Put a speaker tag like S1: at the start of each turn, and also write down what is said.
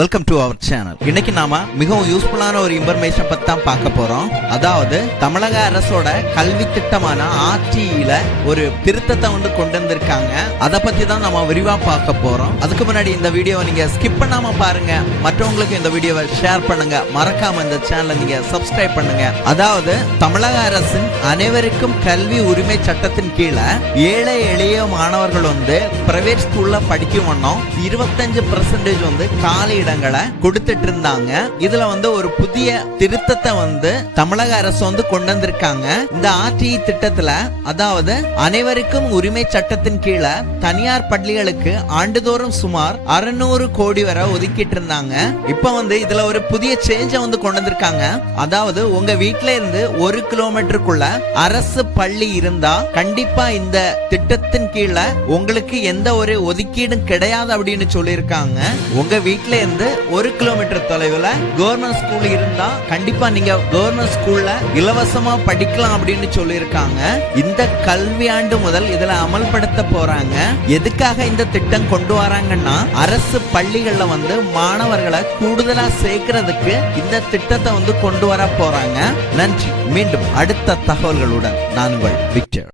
S1: Welcome to our channel இன்னைக்கு நாம மிகவும் யூஸ்ஃபுல்லான ஒரு இன்ஃபர்மேஷன் பத்தி தான் பார்க்க போறோம். அதாவது தமிழக அரசோட கல்வி திட்டமான ஆர்டிஇல ஒரு திருத்தத்தை வந்து கொண்டு வந்திருக்காங்க. அதை பத்தி தான் நம்ம விரிவா பார்க்க போறோம். அதுக்கு முன்னாடி இந்த வீடியோவை நீங்க ஸ்கிப் பண்ணாம பாருங்க. மற்றவங்களுக்கு இந்த வீடியோவை ஷேர் பண்ணுங்க. மறக்காம இந்த சேனலை நீங்க சப்ஸ்கிரைப் பண்ணுங்க. அதாவது தமிழக அரசின் அனைவருக்கும் கல்வி உரிமை சட்டத்தின் கீழே ஏழை எளிய மாணவர்கள் வந்து பிரைவேட் ஸ்கூல்ல படிக்கும் வண்ணம் இருபத்தஞ்சு பெர்சன்டேஜ் வந்து காலையில் இடங்களை கொடுத்துட்டு இருந்தாங்க இதுல வந்து ஒரு புதிய திருத்தத்தை வந்து தமிழக அரசு வந்து கொண்டு வந்திருக்காங்க. இந்த ஆர்டிஇ திட்டத்துல அதாவது அனைவருக்கும் உரிமை சட்டத்தின் கீழே தனியார் பள்ளிகளுக்கு ஆண்டுதோறும் சுமார் அறுநூறு கோடி வரை ஒதுக்கிட்டு இருந்தாங்க இப்ப வந்து இதுல ஒரு புதிய சேஞ்ச வந்து கொண்டு வந்திருக்காங்க. அதாவது உங்க வீட்டுல இருந்து ஒரு கிலோமீட்டருக்குள்ள அரசு பள்ளி இருந்தா கண்டிப்பா இந்த திட்டத்தின் கீழே உங்களுக்கு எந்த ஒரு ஒதுக்கீடும் கிடையாது அப்படின்னு சொல்லியிருக்காங்க. உங்க வீட்டுல இருந்து இருந்து ஒரு கிலோமீட்டர் தொலைவில் கவர்மெண்ட் ஸ்கூல் இருந்தா கண்டிப்பா நீங்க கவர்மெண்ட் ஸ்கூல்ல இலவசமா படிக்கலாம் அப்படின்னு சொல்லியிருக்காங்க. இந்த கல்வியாண்டு முதல் இதுல அமல்படுத்த போறாங்க. எதுக்காக இந்த திட்டம் கொண்டு வராங்கன்னா அரசு பள்ளிகள்ல வந்து மாணவர்களை கூடுதலா சேர்க்கறதுக்கு இந்த திட்டத்தை வந்து கொண்டு வர போறாங்க. நன்றி. மீண்டும் அடுத்த தகவல்களுடன் நான் உங்கள் விக்டர்.